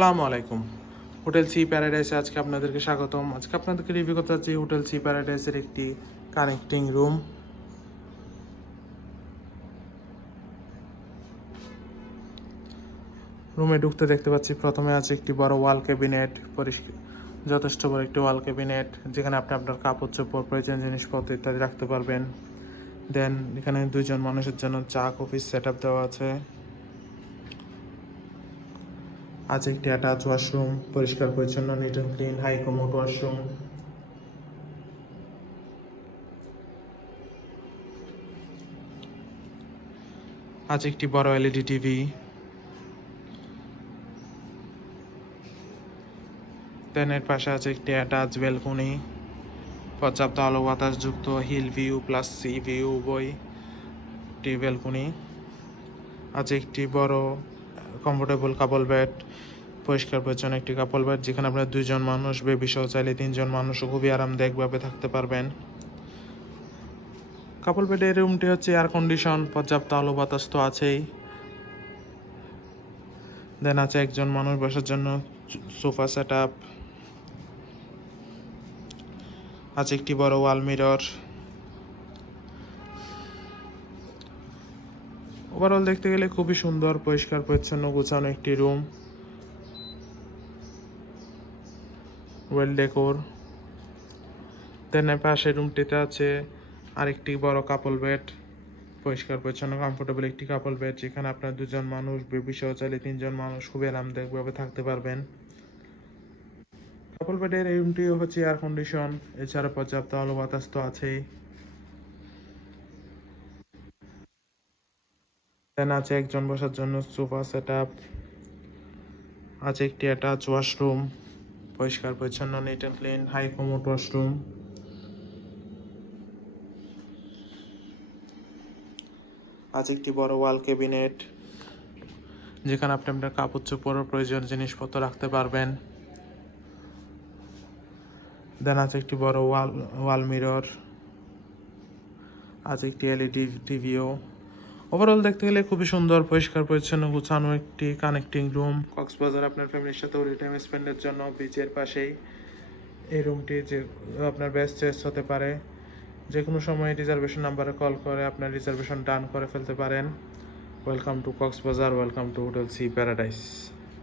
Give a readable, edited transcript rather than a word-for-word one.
আসসালামু আলাইকুম। Hotel sea প্যারাডাইসে আজকে আপনাদেরকে স্বাগতম। আজকে আপনাদেরকে রিভিউ করতে যাচ্ছি হোটেল সি প্যারাডাইসের একটি কানেক্টিং রুম। রুমে ঢুকতে দেখতে পাচ্ছি প্রথমে আছে একটি বড় ওয়াল ক্যাবিনেট, পরিষ্কার যথেষ্ট বড় একটি ওয়াল ক্যাবিনেট, যেখানে আপনি আপনার কাপড় চোপড়, প্রয়োজনীয় জিনিসপত্র ইত্যাদি রাখতে পারবেন। দেন এখানে দুইজন মানুষের জন্য চা কফি সেট আপ দেওয়া আছে। আছে একটি অ্যাটাচ ওয়াশরুম, পরিষ্কার পরিচ্ছন্ন, neat and clean, high commode washroom. আছে একটি বড় এলইডি টিভি। দেন এর পাশে আছে একটি অ্যাটাচ ব্যালকনি, পর্যাপ্ত আলো বাতাসযুক্ত hill view plus sea view উভয় টি ব্যালকনি। আছে একটি বড় কমফোর্টেবল কাপল বেড, পরিষ্কার পরিচ্ছন্ন একটি কাপল বেড, যেখানে আপনার দুইজন মানুষ, বেবি সহ চাইলে তিনজন মানুষও খুবই আরামদায়কভাবে থাকতে পারবেন। কাপল বেডের রুমটি হচ্ছে এয়ার কন্ডিশন, পর্যাপ্ত আলো বাতাস তো আছেই। দেন আছে একজন মানুষ বসার জন্য সোফা সেট আপ। আছে একটি বড় ওয়াল মিরর। ওভারঅল দেখতে গেলে খুবই সুন্দর, পরিষ্কার পরিচ্ছন্ন, গোছানো একটি রুম, ওয়েল ডেকোর। দেন পাশের রুমটিতে আছে আরেকটি বড় কাপল বেড, পরিষ্কার পরিচ্ছন্ন কমফোর্টেবল একটি কাপল বেড, যেখানে আপনার দুজন মানুষ, বেবি সহ চাইলে তিনজন মানুষ খুবই আরামদায়কভাবে থাকতে পারবেন। কাপল বেডের এই রুমটিও হচ্ছে এয়ার কন্ডিশন, এছাড়া পর্যাপ্ত আলো বাতাস তো আছেই। দেন আছে একজন বসার জন্য সোফা সেট আপ। আছে একটি অ্যাটাচ ওয়াশরুম, পরিষ্কার পরিচ্ছন্ন, neat and clean, high commode washroom. আছে একটি বড় ওয়াল ক্যাবিনেট, যেখানে আপনি আপনার কাপড় চোপড় প্রয়োজন জিনিসপত্র রাখতে পারবেন। দেন আছে একটি বড় ওয়াল মিরর। আছে একটি এলইডি টিভিও। ওভারঅল দেখতে গেলে খুবই সুন্দর, পরিষ্কার পরিচ্ছন্ন, গোছানো একটি কানেক্টিং রুম। কক্সবাজার আপনার ফ্যামিলির সাথে হলিডে টাইম স্পেন্ডের জন্য বিচের পাশেই এই রুমটি যে আপনার বেস্ট চয়েস হতে পারে। যে কোনো সময় রিজার্ভেশন নাম্বারে কল করে আপনার রিজার্ভেশন ডান করে ফেলতে পারেন। Welcome to Cox's Bazar, welcome to hotel sea paradise.